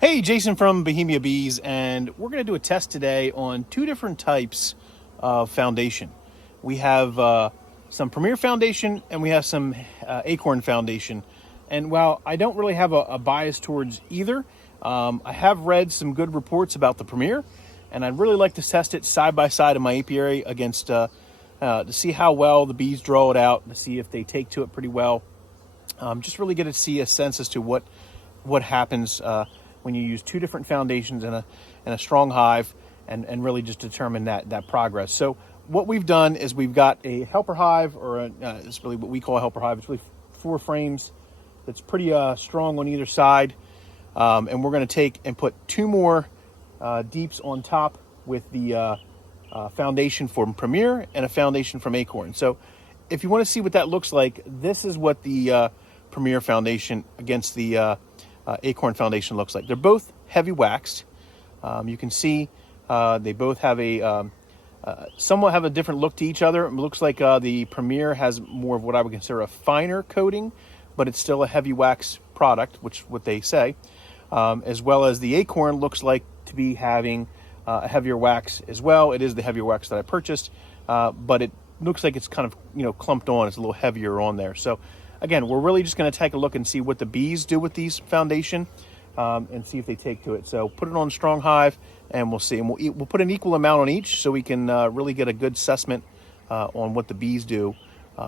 Hey, Jason from Bohemiabees, and we're going to do a test today on two different types of foundation. We have some Premier Foundation and we have some Acorn Foundation. And while I don't really have a bias towards either, I have read some good reports about the Premier, and I'd really like to test it side by side in my apiary against to see how well the bees draw it out, to see if they take to it pretty well. Just really get to see a sense as to what happens when you use two different foundations in a strong hive, and really just determine that progress. So what we've done is we've got a helper hive, or it's really what we call a helper hive. It's really 4 frames that's pretty strong on either side, and we're going to take and put 2 more deeps on top with the foundation from Premier and a foundation from Acorn. So if you want to see what that looks like, this is what the Premier Foundation against the Acorn Foundation looks like. They're both heavy waxed. You can see they both have somewhat have a different look to each other. It looks like the Premier has more of what I would consider a finer coating, but it's still a heavy wax product, which what they say. As well as the Acorn looks like to be having a heavier wax as well. It is the heavier wax that I purchased, but it looks like it's kind of clumped on. It's a little heavier on there. So again, we're really just going to take a look and see what the bees do with these foundation, and see if they take to it. So put it on strong hive, and we'll see. And we'll put an equal amount on each, so we can really get a good assessment on what the bees do.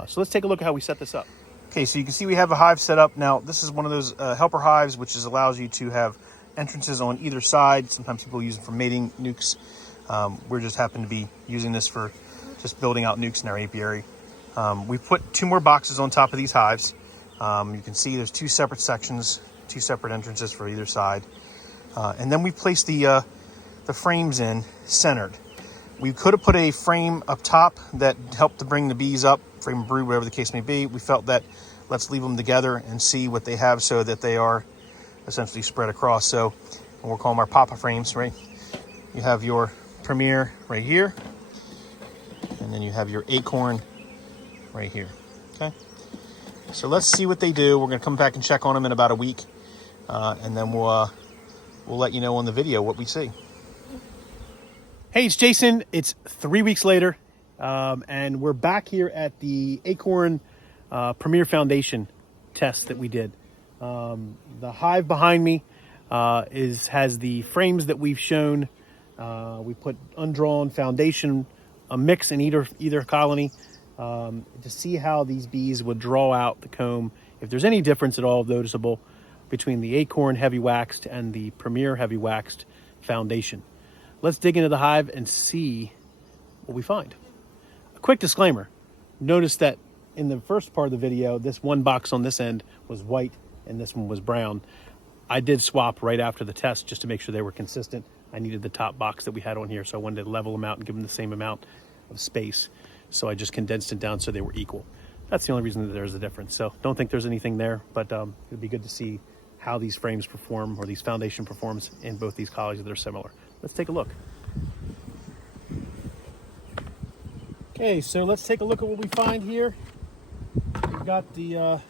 So let's take a look at how we set this up. Okay, so you can see we have a hive set up. Now, this is one of those helper hives, which allows you to have entrances on either side. Sometimes people use it for mating nukes. We're just happen to be using this for just building out nukes in our apiary. We've put 2 more boxes on top of these hives. You can see there's 2 separate sections, 2 separate entrances for either side. And then we placed the frames in centered. We could have put a frame up top that helped to bring the bees up, frame and brood, whatever the case may be. We felt that let's leave them together and see what they have so that they are essentially spread across. So we'll call them our Papa frames, right? You have your Premier right here, and then you have your Acorn right here. Okay, so let's see what they do. We're going to come back and check on them in about a week, and then we'll let you know on the video what we see. Hey, it's Jason. It's 3 weeks later, and we're back here at the Acorn Premier Foundation test that we did. The hive behind me has the frames that we've shown. We put undrawn foundation, a mix in either colony, to see how these bees would draw out the comb, if there's any difference at all noticeable between the Acorn heavy waxed and the Premier heavy waxed foundation. Let's dig into the hive and see what we find. A quick disclaimer: notice that in the first part of the video, this one box on this end was white and this one was brown. I did swap right after the test just to make sure they were consistent. I needed the top box that we had on here, so I wanted to level them out and give them the same amount of space. So I just condensed it down so they were equal. That's the only reason that there's a difference. So don't think there's anything there, but it'd be good to see how these frames perform, or these foundation performs in both these colonies that are similar. Let's take a look. Okay, so let's take a look at what we find here. We've got the, I'm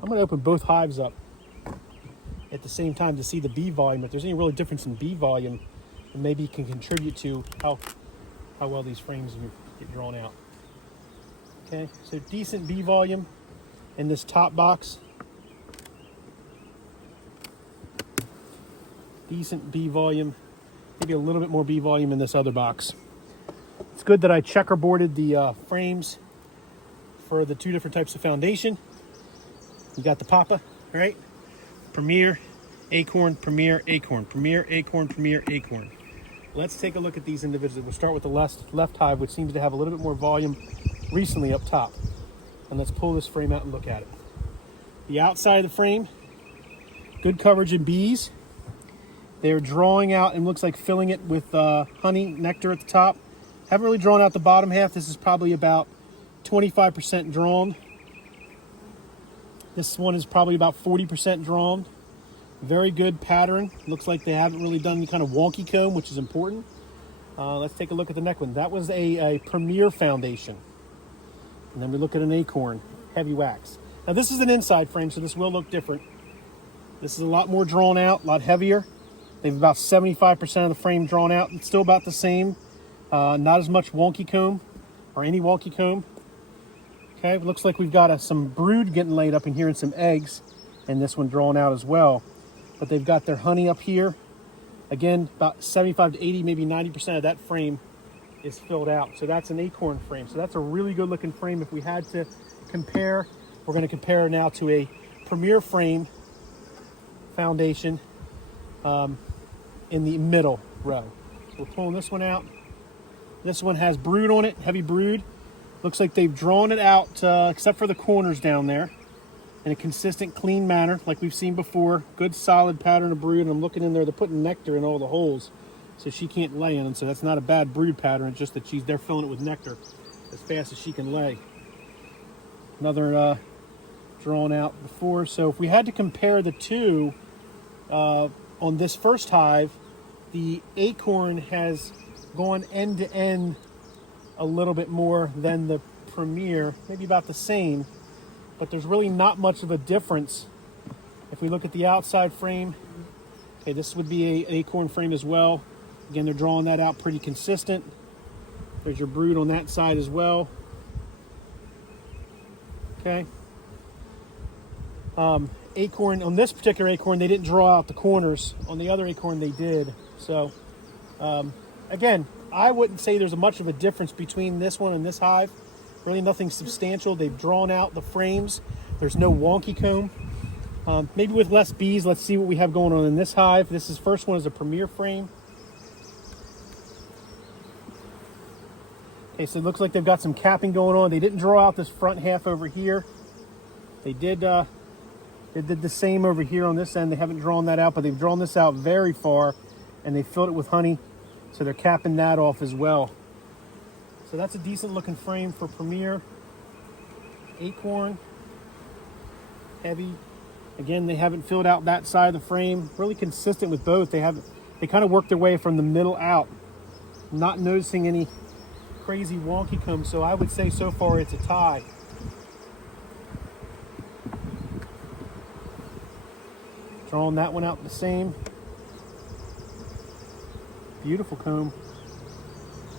going to open both hives up at the same time to see the bee volume. If there's any real difference in bee volume, it maybe can contribute to how well these frames get drawn out. Okay, so decent bee volume in this top box. Decent bee volume, maybe a little bit more bee volume in this other box. It's good that I checkerboarded the frames for the 2 different types of foundation. You got the Papa, right? Premier, Acorn, Premier, Acorn, Premier, Acorn, Premier, Acorn. Let's take a look at these individually. We'll start with the left hive, which seems to have a little bit more volume recently up top. And let's pull this frame out and look at it. The outside of the frame, good coverage in bees. They're drawing out and looks like filling it with honey, nectar at the top. Haven't really drawn out the bottom half. This is probably about 25% drawn. This one is probably about 40% drawn. Very good pattern. Looks like they haven't really done any kind of wonky comb, which is important. Let's take a look at the neck one. That was a Premier Foundation. And then we look at an Acorn, heavy wax. Now this is an inside frame, so this will look different. This is a lot more drawn out, a lot heavier. They have about 75% of the frame drawn out. It's still about the same. Not as much wonky comb or any wonky comb. Okay, it looks like we've got some brood getting laid up in here and some eggs, and this one drawn out as well. But they've got their honey up here. Again, about 75 to 80, maybe 90% of that frame is filled out. So that's an Acorn frame. So that's a really good looking frame. If we had to compare, we're going to compare now to a Premier frame foundation in the middle row. So we're pulling this one out. This one has brood on it, heavy brood. Looks like they've drawn it out, except for the corners down there, in a consistent, clean manner, like we've seen before. Good, solid pattern of brood. And I'm looking in there, they're putting nectar in all the holes, so she can't lay in them. So that's not a bad brood pattern. It's just that they're filling it with nectar as fast as she can lay. Another drawn out before. So if we had to compare the two on this first hive, the Acorn has gone end to end a little bit more than the Premier, maybe about the same, but there's really not much of a difference. If we look at the outside frame, okay, this would be an Acorn frame as well. Again, they're drawing that out pretty consistent. There's your brood on that side as well. Okay. Acorn, on this particular Acorn, they didn't draw out the corners. On the other Acorn, they did. So, again, I wouldn't say there's much of a difference between this one and this hive. Really nothing substantial. They've drawn out the frames. There's no wonky comb. Maybe with less bees. Let's see what we have going on in this hive. First one is a Premier frame. Okay, so it looks like they've got some capping going on. They didn't draw out this front half over here. They did the same over here on this end. They haven't drawn that out, but they've drawn this out very far, and they filled it with honey. So they're capping that off as well. So that's a decent looking frame for Premier. Acorn, heavy. Again, they haven't filled out that side of the frame. Really consistent with both. They kind of worked their way from the middle out. Not noticing any crazy wonky comb. So I would say so far it's a tie. Drawing that one out the same. Beautiful comb.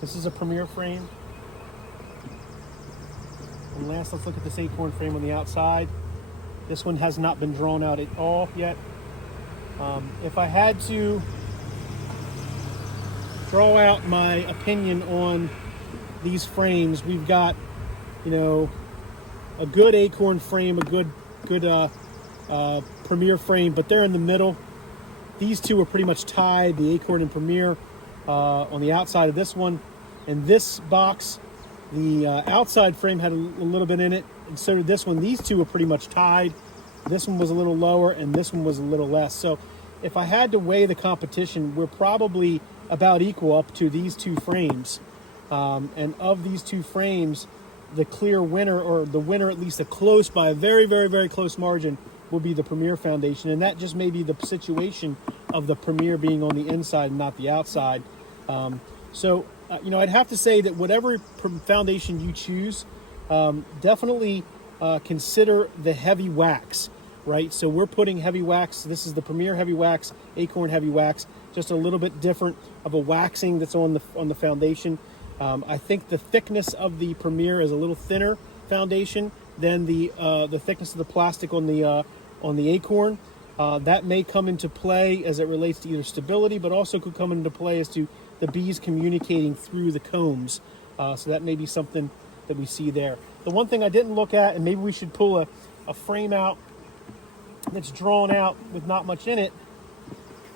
This is a Premier frame. And last, let's look at this Acorn frame on the outside. This one has not been drawn out at all yet. If I had to draw out my opinion on these frames, we've got, a good Acorn frame, a good Premier frame, but they're in the middle. These two are pretty much tied, the Acorn and Premier, on the outside of this one. And this box, the outside frame had a little bit in it, and so did this one. These two are pretty much tied. This one was a little lower, and this one was a little less. So if I had to weigh the competition, we're probably about equal up to these two frames. And of these two frames, the clear winner, or the winner at least by a very, very, very close margin, will be the Premier foundation. And that just may be the situation of the Premier being on the inside and not the outside. I'd have to say that whatever foundation you choose, definitely consider the heavy wax, right? So we're putting heavy wax. This is the Premier heavy wax, Acorn heavy wax, just a little bit different of a waxing that's on the foundation. I think the thickness of the Premier is a little thinner foundation than the thickness of the plastic on the Acorn. That may come into play as it relates to either stability, but also could come into play as to the bees communicating through the combs. So that may be something that we see there. The one thing I didn't look at, and maybe we should pull a frame out that's drawn out with not much in it,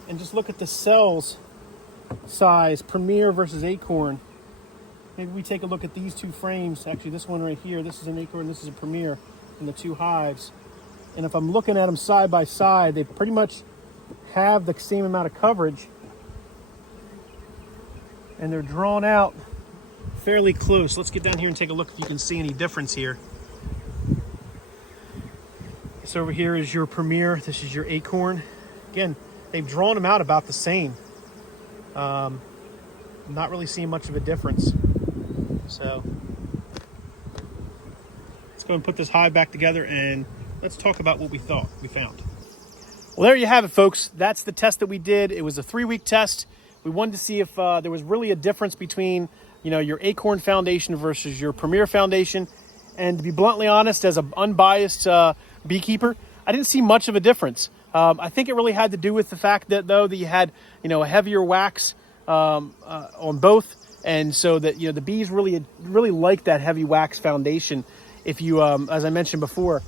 and just look at the cells size, Premier versus Acorn. Maybe we take a look at these two frames. Actually, this one right here, this is an Acorn, this is a Premier, in the two hives. And if I'm looking at them side by side, they pretty much have the same amount of coverage. And they're drawn out fairly close. Let's get down here and take a look if you can see any difference here. This over here is your Premier. This is your Acorn. Again, they've drawn them out about the same. Not really seeing much of a difference. So let's go and put this hive back together, and let's talk about what we found. Well, there you have it, folks. That's the test that we did. It was a 3-week test. We wanted to see if there was really a difference between, your Acorn foundation versus your Premier foundation. And to be bluntly honest, as an unbiased beekeeper, I didn't see much of a difference. I think it really had to do with the fact that, though, that you had, a heavier wax on both. And so that, the bees really like that heavy wax foundation. If you, as I mentioned before,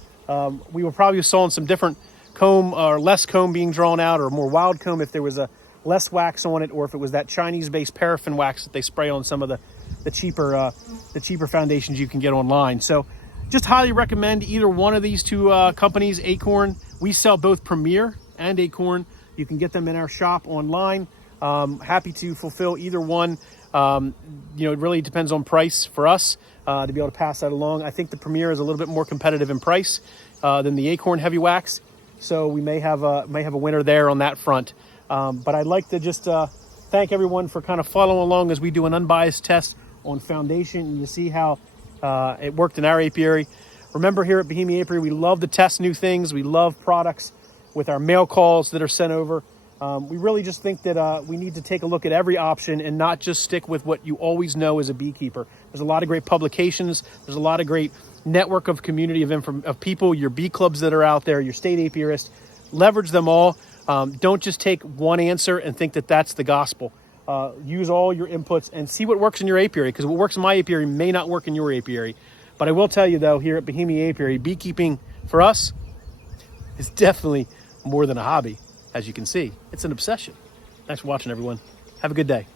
we were probably saw some different comb or less comb being drawn out, or more wild comb if there was a less wax on it, or if it was that Chinese-based paraffin wax that they spray on some of the cheaper foundations you can get online. So just highly recommend either one of these two companies. Acorn, we sell both Premier and Acorn. You can get them in our shop online. Happy to fulfill either one. It really depends on price for us to be able to pass that along. I think the Premier is a little bit more competitive in price than the Acorn heavy wax. So we may have a winner there on that front. But I'd like to just thank everyone for kind of following along as we do an unbiased test on foundation. And you see how it worked in our apiary. Remember, here at Bohemia Apiary, we love to test new things. We love products with our mail calls that are sent over. We really just think that we need to take a look at every option and not just stick with what you always know as a beekeeper. There's a lot of great publications. There's a lot of great network of community of people, your bee clubs that are out there, your state apiarists. Leverage them all. Don't just take one answer and think that that's the gospel. Use all your inputs and see what works in your apiary, because what works in my apiary may not work in your apiary. But I will tell you, though, here at Bohemia Apiary, beekeeping for us is definitely more than a hobby. As you can see, it's an obsession. Thanks for watching, everyone. Have a good day.